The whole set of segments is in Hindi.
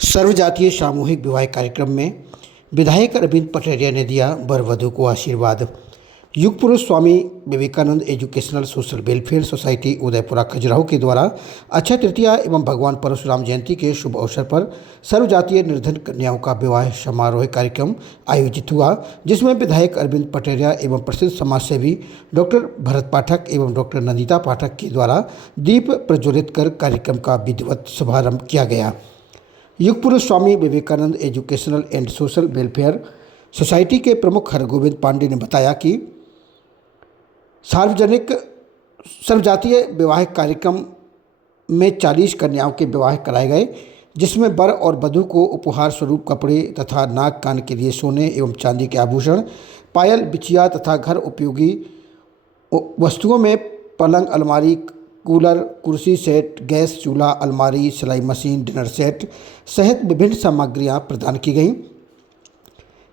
सर्वजातीय सामूहिक विवाह कार्यक्रम में विधायक अरविंद पटेरिया ने दिया वर वधू को आशीर्वाद। युग पुरुष Swami Vivekananda educational social welfare society Udaipura Khajuraho के द्वारा अक्षय तृतीया एवं भगवान परशुराम जयंती के शुभ अवसर पर सर्वजातीय निर्धन कन्याओं का विवाह समारोह कार्यक्रम आयोजित हुआ, जिसमें विधायक अरविंद पटेरिया एवं प्रसिद्ध समाजसेवी डॉक्टर भरत पाठक एवं डॉक्टर नंदिता पाठक के द्वारा दीप प्रज्वलित कर कार्यक्रम का विधिवत शुभारंभ किया गया। युग पुरुष Swami Vivekananda educational and social welfare society के प्रमुख हरगोविंद पांडे ने बताया कि सार्वजनिक सर्वजातीय विवाह कार्यक्रम में 40 कन्याओं के विवाह कराए गए, जिसमें वर और वधू को उपहार स्वरूप कपड़े तथा नाक कान के लिए सोने एवं चांदी के आभूषण, पायल, बिछिया तथा घर उपयोगी वस्तुओं में पलंग, अलमारी, कूलर, कुर्सी सेट, गैस चूल्हा, अलमारी, सिलाई मशीन, डिनर सेट सहित विभिन्न सामग्रियां प्रदान की गईं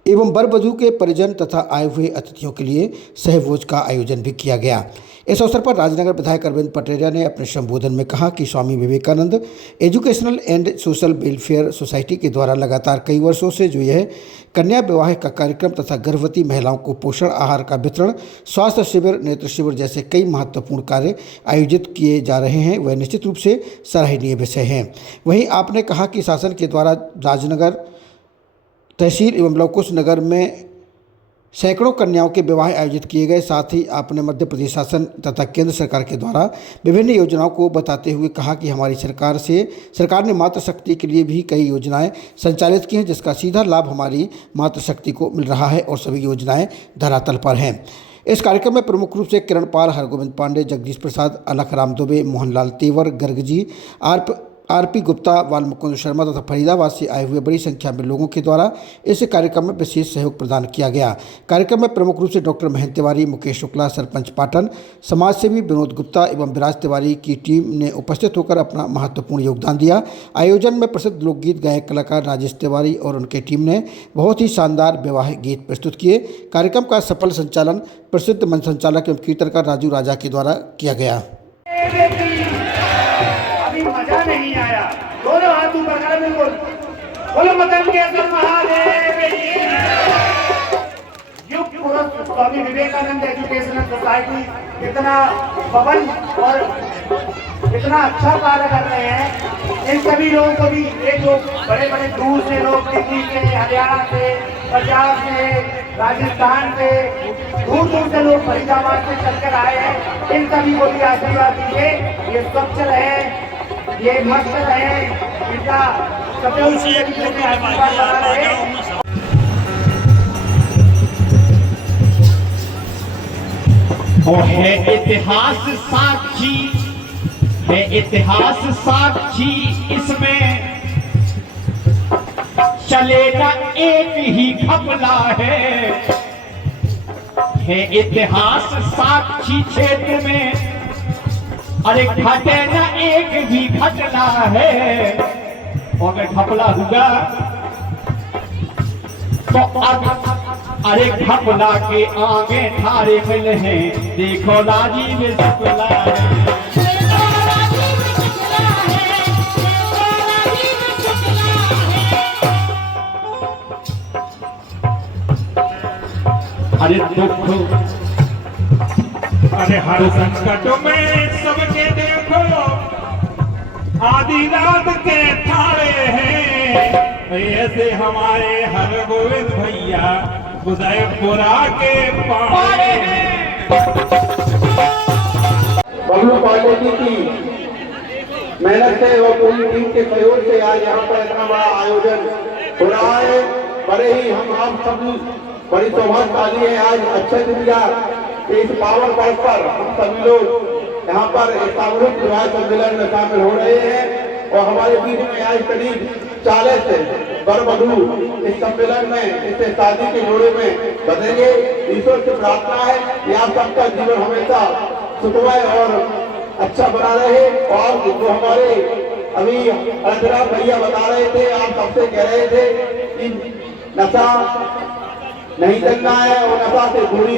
एवं वर वधू के परिजन तथा आए हुए अतिथियों के लिए सहभोज का आयोजन भी किया गया। इस अवसर पर राजनगर विधायक अरविंद पटेरिया ने अपने संबोधन में कहा कि Swami Vivekananda educational and social welfare society के द्वारा लगातार कई वर्षों से जो यह कन्या विवाह का कार्यक्रम तथा गर्भवती महिलाओं को पोषण आहार का वितरण, स्वास्थ्य शिविर, नेत्र शिविर जैसे कई महत्वपूर्ण कार्य आयोजित किए जा रहे हैं, वह निश्चित रूप से सराहनीय विषय हैं। वहीं आपने कहा कि शासन के द्वारा राजनगर तहसील एवं लवकुश नगर में सैकड़ों कन्याओं के विवाह आयोजित किए गए। साथ ही आपने मध्य प्रदेश शासन तथा केंद्र सरकार के द्वारा विभिन्न योजनाओं को बताते हुए कहा कि हमारी सरकार ने मातृशक्ति के लिए भी कई योजनाएं संचालित की हैं, जिसका सीधा लाभ हमारी मातृशक्ति को मिल रहा है और सभी योजनाएं धरातल पर हैं। इस कार्यक्रम में प्रमुख रूप से किरण पाल, हरगोविंद पांडे, जगदीश प्रसाद, अलख राम दुबे, मोहनलाल तेवर, गर्ग जी, आरपी गुप्ता, वाल्मुकुंद शर्मा तथा फरीदाबाद से आए हुए बड़ी संख्या में लोगों के द्वारा इस कार्यक्रम में विशेष सहयोग प्रदान किया गया। कार्यक्रम में प्रमुख रूप से डॉक्टर महेंद्र तिवारी, मुकेश शुक्ला, सरपंच पाटन, समाजसेवी विनोद गुप्ता एवं विराज तिवारी की टीम ने उपस्थित होकर अपना महत्वपूर्ण योगदान दिया। आयोजन में प्रसिद्ध लोकगीत गायक कलाकार राजेश तिवारी और उनकी टीम ने बहुत ही शानदार विवाह गीत प्रस्तुत किए। कार्यक्रम का सफल संचालन प्रसिद्ध मंच संचालक एवं कीर्तनकार राजू राजा के द्वारा किया गया। मजा नहीं आया, दोनों हाथ ऊपर करें, बिल्कुल बोलो मतन के असर महादेव। युग पुरुष स्वामी विवेकानंद एजुकेशनल सोसाइटी इतना पवन और इतना अच्छा कार्य कर रहे हैं। इन सभी लोगों को भी ये जो बड़े बड़े दूर से लोग, दिल्ली से, हरियाणा से, पंजाब से, राजस्थान से, दूर दूर से लोग फरीदाबाद से चलकर आए हैं। इन सभी को भी आशीर्वाद दीजिए, ये स्वच्छ रहे, ये मस्त रहे, इनका वो है इतिहास साक्षी, है इतिहास साक्षी, इसमें चलेगा एक ही घपला है इतिहास साक्षी क्षेत्र में। अरे घटे न एक भी घटना है, और अगर घपला हुआ तो अब अरे घपला के आगे थारे मिल हैं, देखो राजीव शुक्ला है। अरे दुख, अरे हर संकट में सबके देखो आधी रात के थारे हैं, ऐसे हमारे हरगोविंद भैया उदयपुरा के पारे हैं। बबलू पांडे जी की मेहनत से और पूरी टीम के सहयोग से आज यहाँ पर इतना बड़ा आयोजन हो रहा है। बड़े ही हम सब बड़ी सौभाग्यशाली है आज अक्षय तृतीया इस पावन पर्व पर हम सभी लोग यहाँ पर सामूहिक विवाह सम्मेलन में शामिल हो रहे हैं और हमारे बीच में आज करीब 40 वर वधू इस सम्मेलन में, इस शादी के जोड़े में बनेंगे। ईश्वर से प्रार्थना है कि आप सबका जीवन हमेशा सुखमय और अच्छा बना रहे। और जो हमारे अभी अरविंद भैया बता रहे थे, आप सबसे कह रहे थे कि नशा नहीं चलना है और नशा से दूरी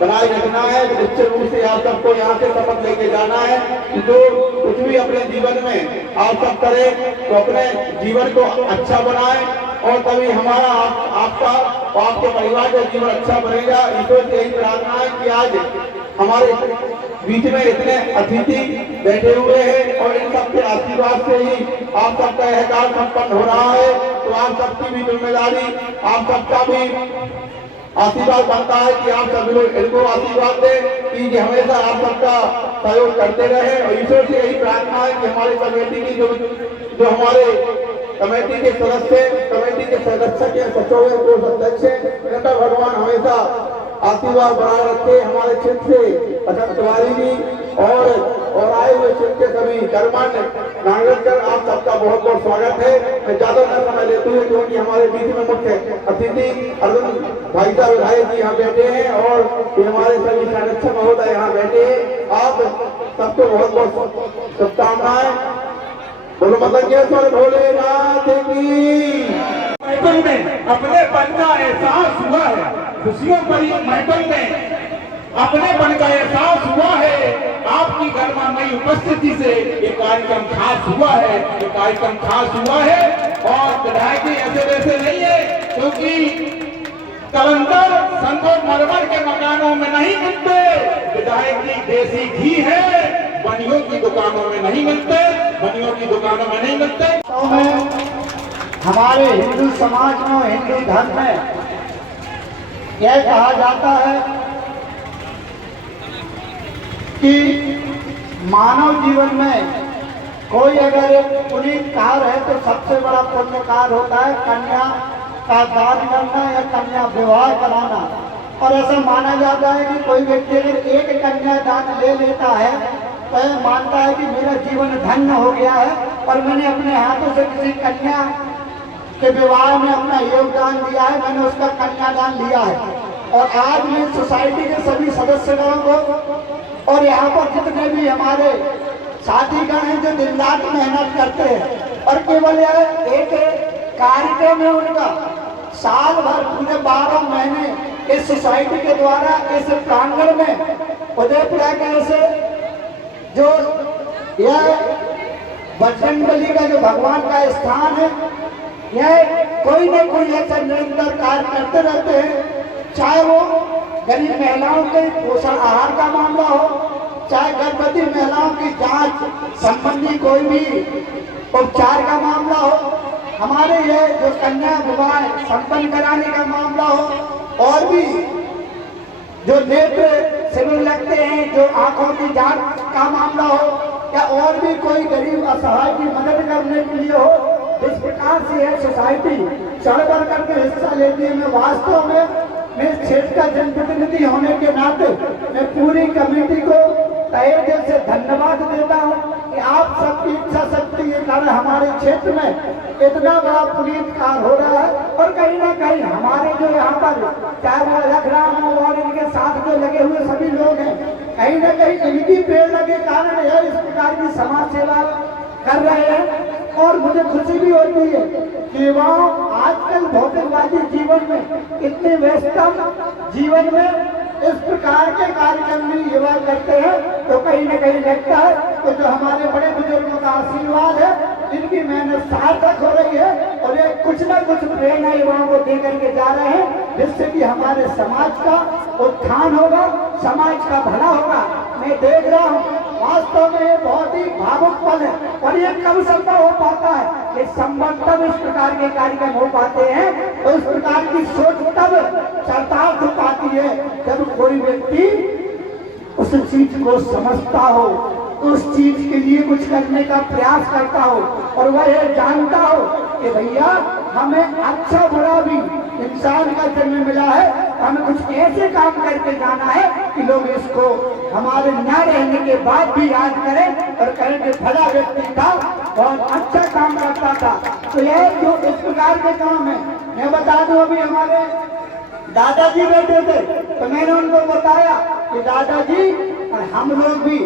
बनाए रखना है। तो निश्चित रूप से आप सबको यहाँ से शपथ लेके जाना है कि जो कुछ भी अपने जीवन में आप सब करें तो अपने जीवन को अच्छा बनाएं और तभी हमारा आपका और आपके परिवार का जीवन अच्छा बनेगा। ईश्वर से यही प्रार्थना है कि आज हमारे बीच में इतने अतिथि बैठे हुए हैं और इन सबके आशीर्वाद से ही आप सबका यह कार्य संपन्न हो रहा है। तो आप सबकी भी जिम्मेदारी, आप सबका भी आशीर्वाद बनता है कि आप सभी लोग इनको आशीर्वाद दें कि हमेशा आप सबका सहयोग करते रहे। और ईश्वर से यही प्रार्थना है कि हमारी कमेटी की जो हमारे कमेटी के सदस्य, कमेटी के सदस्य के सचिव कोष अध्यक्ष इनका भगवान हमेशा आशीर्वाद बनाए रखे। हमारे क्षेत्र से अशोक तिवारी जी और आए हुए क्षेत्र के सभी गणमान्य नागरिकगण, आप सबका बहुत बहुत स्वागत है। मैं ज्यादा न समय लेते हुए क्योंकि हमारे बीच में मुख्य अतिथि अर्जुन भाई साहब विधायक जी यहाँ बैठे हैं और हमारे सभी संरक्षक महोदय यहाँ बैठे हैं। आप सबको बहुत बहुत शुभकामनाएं। बोलो मतंगेश्वर भोलेनाथ की। महफिल में अपनेपन का एहसास हुआ है, खुशियों भरी महफिल में अपनेपन का एहसास हुआ है। आपकी गणमान्य उपस्थिति से ये कार्यक्रम खास हुआ है, ये कार्यक्रम खास हुआ है। और विधायक जी ऐसे वैसे नहीं है, क्योंकि कलंदर संगमरमर के मकानों में नहीं मिलते, विधायक जी देसी घी है, बनियों की दुकानों में नहीं मिलते, बनियों की दुकानों में नहीं मिलते। हमारे हिंदू समाज में, हिंदू धर्म में यह कहा जाता है कि मानव जीवन में कोई अगर एक पुनीत कार्य है तो सबसे बड़ा पुण्य कार्य होता है कन्या का दान करना या कन्या विवाह कराना। और ऐसा माना जाता है कि कोई व्यक्ति अगर एक कन्या दान ले लेता है तो यह मानता है कि मेरा जीवन धन्य हो गया है और मैंने अपने हाथों से किसी कन्या के विवाह में अपना योगदान दिया है, मैंने उसका कन्यादान लिया है। और आज मैं सोसाइटी के सभी सदस्यगणों को और यहाँ पर जितने भी हमारे साथीगण हैं जो दिन रात मेहनत करते हैं और केवल यह एक कार्यक्रम है उनका, साल भर पूरे 12 महीने इस सोसाइटी के द्वारा इस प्रांगण में उदयपुरा के ऐसे जो यह बजरंगबली का जो भगवान का स्थान है, यह कोई न कोई ऐसा निरंतर कार्य करते रहते हैं। चाहे वो गरीब महिलाओं के पोषण आहार का मामला हो, चाहे गर्भवती महिलाओं की जांच संबंधी कोई भी उपचार का मामला हो, हमारे ये जो कन्या विवाह संपन्न कराने का मामला हो, और भी जो नेत्र शिविर लगते हैं, जो आंखों की जांच का मामला हो, या और भी कोई गरीब असहाय की मदद करने के लिए हो, इस प्रकार से यह सोसाइटी चढ़ बढ़ करके हिस्सा लेती है। मैं वास्तव में मैं क्षेत्र का जनप्रतिनिधि होने के नाते मैं पूरी कमेटी को तहे दिल से धन्यवाद देता हूं कि आप सबकी इच्छा शक्ति के कारण हमारे क्षेत्र में इतना बड़ा पुनीत कार्य हो रहा है। और कहीं ना कहीं हमारे जो यहाँ पर चाहे वो रखराम हो और इनके साथ जो लगे हुए सभी लोग हैं, कहीं ना कहीं इनकी प्रेरणा के कारण यह इस प्रकार की समाज सेवा कर रहे हैं। और मुझे खुशी भी होती है कि युवाओं आजकल भौतिकवादी जीवन में इतने व्यस्तम जीवन में इस प्रकार के कार्यक्रम भी युवा करते हैं, तो कहीं न कहीं लगता है तो जो हमारे बड़े बुजुर्गों का आशीर्वाद है, इनकी मेहनत सार्थक हो रही है और ये कुछ न कुछ प्रेरणा युवाओं को दे करके जा रहे हैं, जिससे कि हमारे समाज का उत्थान होगा, समाज का भला होगा। मैं देख रहा हूँ वास्तव में ये बहुत ही भावुक पल है और ये कब संभव हो पाता है, ये संभव तब इस प्रकार के कार्यक्रम हो पाते हैं और इस प्रकार की सोच तब चरितार्थ हो पाती है जब कोई व्यक्ति उस चीज को समझता हो, उस चीज के लिए कुछ करने का प्रयास करता हो और वह ये जानता हो कि भैया हमें अच्छा बुरा भी इंसान का जन्म मिला है, हमें कुछ ऐसे काम करके जाना है कि लोग इसको हमारे न रहने के बाद भी याद करें और कहें कि भला व्यक्ति था, बहुत अच्छा काम करता था। तो यह जो इस प्रकार के काम है, मैं बता दूं अभी हमारे दादाजी बैठे थे तो मैंने उनको बताया कि दादाजी हम लोग भी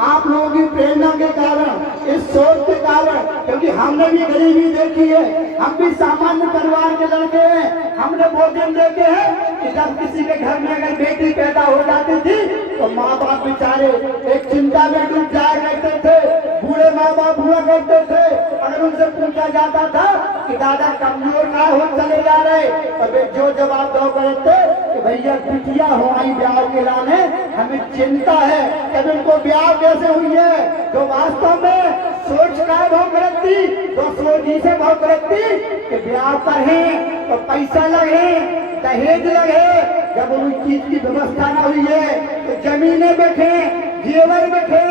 आप लोगों की प्रेरणा के कारण, इस सोच के कारण, क्योंकि हमने भी गरीबी देखी है, हम भी सामान्य परिवार के लड़के हैं, हमने वो दिन देखे हैं कि जब किसी के घर में अगर बेटी पैदा हो जाती थी तो माँ बाप बेचारे एक चिंता में डूब जाया करते थे, बूढ़े माँ बाप हुआ करते थे। अगर उनसे पूछा जाता था कि दादा कमजोर ना हो चले जा रहे, तो वे जो जवाब दो करते कि भैया बिटिया हमारी ब्याह के लाने हमें चिंता है। तब उनको ब्याह कैसे हुई है, जो वास्तव में सोच का भाव करती, तो सोच ही से भाव करती कि ब्याह पर है तो पैसा लगे, दहेज लगे। जब उन चीज की व्यवस्था न हुई है तो जमीनें बैठे, जेवर बैठे,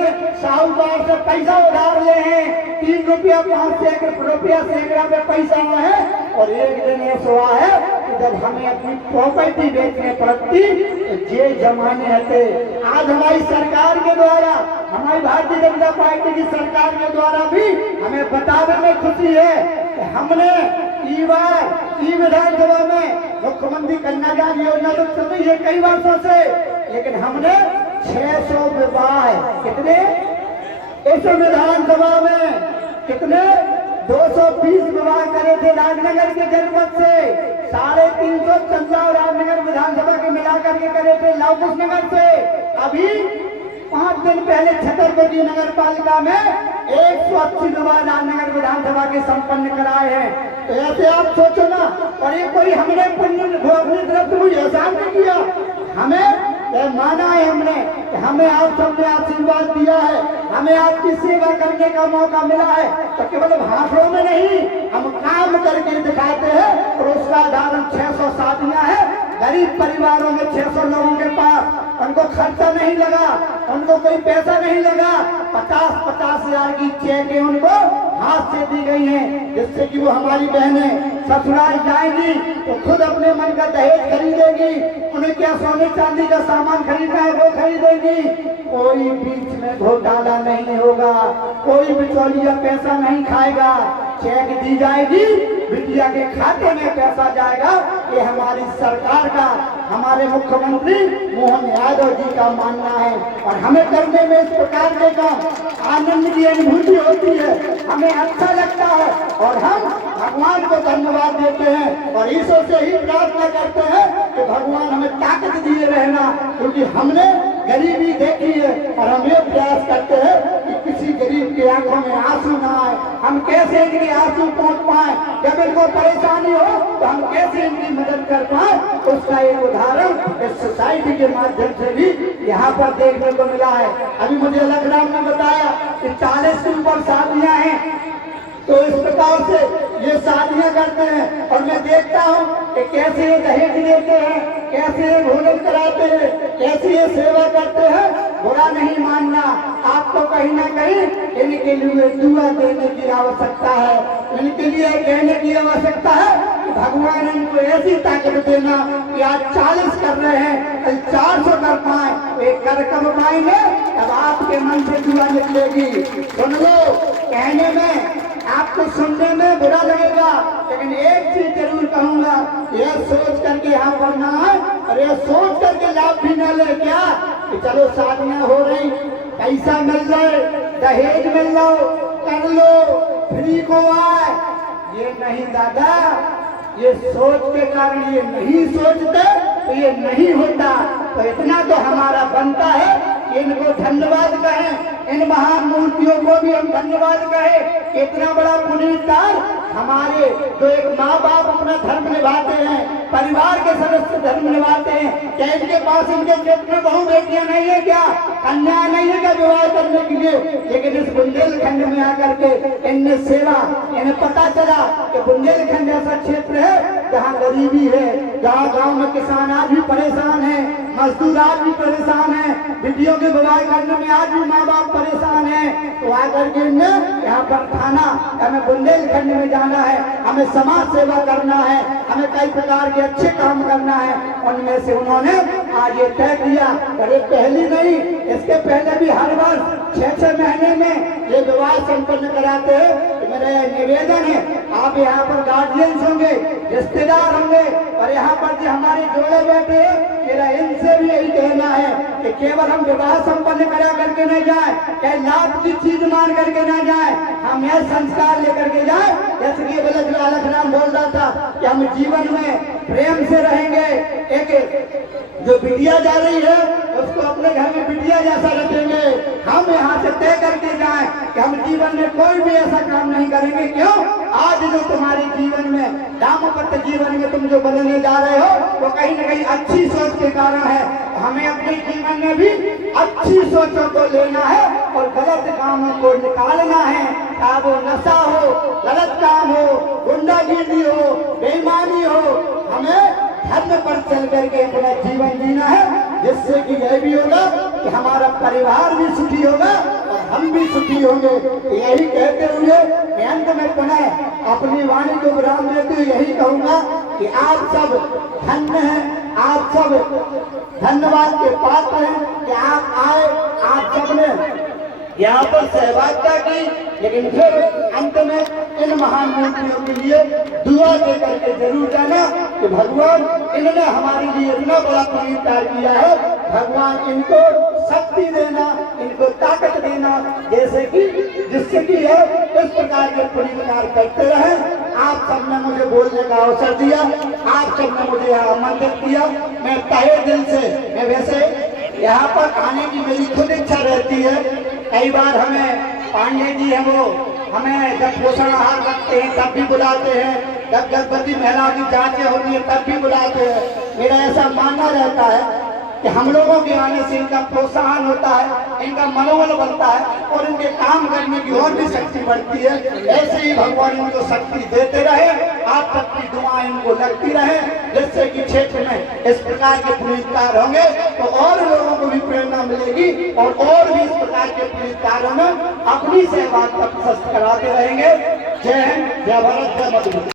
साहूकार से पैसा उधार ले हैं, 3 रुपया 5 रुपया सैकड़ा में पैसा है। और एक दिन ऐसा हुआ है कि जब हमें अपनी प्रॉपर्टी बेचने पड़ती तो ये जमाने थे। आज हमारी सरकार के द्वारा, हमारी भारतीय जनता पार्टी की सरकार के द्वारा भी हमें बताने में खुशी है कि हमने ई विधानसभा में मुख्यमंत्री कन्यादान योजना तो चल रही है कई वर्षों से, लेकिन हमने 600 विवाह, कितने इस विधानसभा में कितने 220 विवाह करे थे राजनगर के जनपद से, 350 चंदा और राजनगर विधानसभा के मिलाकर के करे थे लवकुश नगर से। अभी 5 दिन पहले छतरपुर नगर पालिका में 180 विवाह राजनगर विधानसभा के संपन्न कराए हैं। तो ऐसे आप सोचो ना, और ये कोई हमने पुण्य अपनी तरफ से कोई एहसान नहीं किया, हमें माना है हमने कि हमें आप सबने आशीर्वाद दिया है, हमें आपकी सेवा करने का मौका मिला है। तो केवल भाषणों में नहीं, हम काम करके दिखाते हैं। और उसका उदाहरण 600 शादियां हैं गरीब परिवारों में, 600 लोगों के पास, उनको खर्चा नहीं लगा, उनको कोई पैसा नहीं लगा। 50-50 हजार की चेकें उनको हाथ से दी गई हैं, जिससे कि वो हमारी बहनें ससुराल जाएंगी तो खुद अपने मन का दहेज खरीदेगी, उन्हें क्या सोने चांदी का सामान खरीदना है वो खरीदेगी। कोई बीच में घोटाला नहीं होगा, कोई बिचौलिया पैसा नहीं खाएगा, चेक दी जाएगी, बिटिया के खाते में पैसा जाएगा। ये हमारी सरकार का, हमारे मुख्यमंत्री मोहन यादव जी का मानना है। और हमें करने में इस प्रकार के काम आनंद की अनुभूति होती है, हमें अच्छा लगता है और हम भगवान को धन्यवाद देते हैं और ईश्वर से ही प्रार्थना करते हैं कि भगवान हमें ताकत दिए रहना, क्योंकि हमने गरीबी देखी है और हम ये प्रयास करते हैं कि किसी गरीब की आंखों में आंसू ना आए। हम कैसे इनके आंसू पहुंच पाए, जब इनको परेशानी हो तो हम कैसे इनकी मदद कर पाए, उसका एक उदाहरण इस सोसाइटी के माध्यम से भी यहाँ पर देखने को मिला है। अभी मुझे लखराम ने बताया कि 40 के ऊपर शादियां हैं, तो इस प्रकार से ये शादियां करते हैं। और मैं देखता हूँ कि कैसे ये दहेज लेते हैं, कैसे ये भोजन कराते हैं, कैसे ये सेवा करते हैं। बुरा नहीं मानना, आपको कहीं ना कहीं इनके लिए दुआ देने की आवश्यकता है, इनके लिए कहने की आवश्यकता है कि भगवान इनको ऐसी ताकत देना कि आज 40 कर रहे हैं, कल 400 कर पाए, तो एक कर कब पाएंगे, अब आपके मन से दुआ निकलेगी। सुन लो, कहने में आपको सुनने में बुरा लगेगा, लेकिन एक चीज जरूर कहूंगा, यह सोच करके यहाँ पढ़ना है और यह सोच करके लाभ भी न ले क्या कि चलो शादियां हो रही, पैसा मिल जाए, दहेज मिल लो, कर लो, फ्री को आए। ये नहीं दादा, ये सोच के कारण ये नहीं सोचते तो ये नहीं होता। तो इतना तो हमारा बनता है कि इनको धन्यवाद कहें, इन महान मूर्तियों को भी हम धन्यवाद कहें। इतना बड़ा पुनीत कार्य हमारे जो एक माँ बाप अपना धर्म निभाते हैं, परिवार के सदस्य धर्म निभाते हैं, क्या इनके पास इनके क्षेत्र में बहु बेटियां नहीं है क्या, कन्या नहीं है क्या विवाह करने के लिए? लेकिन इस बुंदेलखंड में आकर के इनने सेवा, इन्हें पता चला कि बुंदेलखंड ऐसा क्षेत्र है जहाँ गरीबी है, जहाँ गाँव में किसान आज भी परेशान है, मजदूर आज भी परेशान है, बेटियों के विवाह करने में आज भी माँ बाप परेशान है। तो आकर के यहाँ पर थाना, हमें बुंदेलखंड में जाना है, हमें समाज सेवा करना है, हमें कई प्रकार के अच्छे काम करना है। उनमें से उन्होंने आज ये तय किया, अरे पहली नहीं, इसके पहले भी हर वर्ष 6-6 महीने में ये विवाह संपन्न कराते हैं। मेरा निवेदन है, आप यहाँ पर गार्जियंस होंगे, रिश्तेदार होंगे और यहाँ पर जो हमारे जोड़े बैठे मेरा इनसे भी यही कहना है कि केवल हम विवाह संपन्न करा करके न जाए, चाहे लाभ की चीज मान करके न जाए, हम यह संस्कार लेकर के जाए। जैसे कि बलद अलखराम बोल रहा था कि हम जीवन में प्रेम से रहेंगे, एक जो बिटिया जा रही है उसको अपने घर में बिटिया जैसा रखेंगे। हम यहाँ से तय करके जाएं कि हम जीवन में कोई भी ऐसा काम नहीं करेंगे। क्यों? आज जो तुम्हारे जीवन में दाम्पत्य जीवन में तुम जो बदलने जा रहे हो वो कहीं न कहीं अच्छी सोच के कारण है। हमें अपने जीवन में भी अच्छी सोचों को लेना है और गलत कामों को निकालना है। चाहे वो नशा हो, गलत काम हो, गुंडागिरी हो, बेईमानी हो, हमें धर्म पर चल करके अपना जीवन जीना है, जिससे कि यह भी होगा कि हमारा परिवार भी सुखी होगा और हम भी सुखी होंगे। यही कहते हुए अंत में पुनः अपनी वाणी को विराम देते हुए यही कहूंगा कि आप सब धन्य हैं, आप सब धन्यवाद के पात्र हैं कि आप आए, आप सबने यहाँ पर सहभागिता की। लेकिन फिर अंत में इन महान मूर्तियों के लिए दुआ दे करके जरूर जाना कि भगवान इन्होंने हमारे लिए इतना बड़ा पुनीत कार्य किया है, भगवान इनको शक्ति देना, इनको ताकत देना, जैसे कि जिससे कि है इस प्रकार के पुनीत कार्य करते रहे। आप सबने मुझे बोलने का अवसर दिया, आप सबने मुझे यहाँ आमंत्रित किया। मैं तहे दिल से, मैं वैसे यहाँ पर आने की मेरी खुद इच्छा रहती है। कई बार हमें पांडे जी हैं वो हमें जब पोषण आहार रखते हैं तब भी बुलाते हैं, जब गर्भवती महिलाओं की जांचें होती है तब भी बुलाते हैं। मेरा ऐसा मानना रहता है कि हम लोगों के आने से इनका प्रोत्साहन होता है, इनका मनोबल बढ़ता है और इनके काम करने की और भी शक्ति बढ़ती है। ऐसे ही भगवान इनको शक्ति देते रहे, आप सबकी दुआएं इनको लगती रहे, जिससे कि क्षेत्र में इस प्रकार के पुनीत कार्य होंगे तो और लोगों को भी प्रेरणा मिलेगी और भी इस प्रकार के पुनीत कार्यों में अपनी सहभागिता प्रशस्त कराते रहेंगे। जय हिंद, जय भारत, जय मातृभूमि।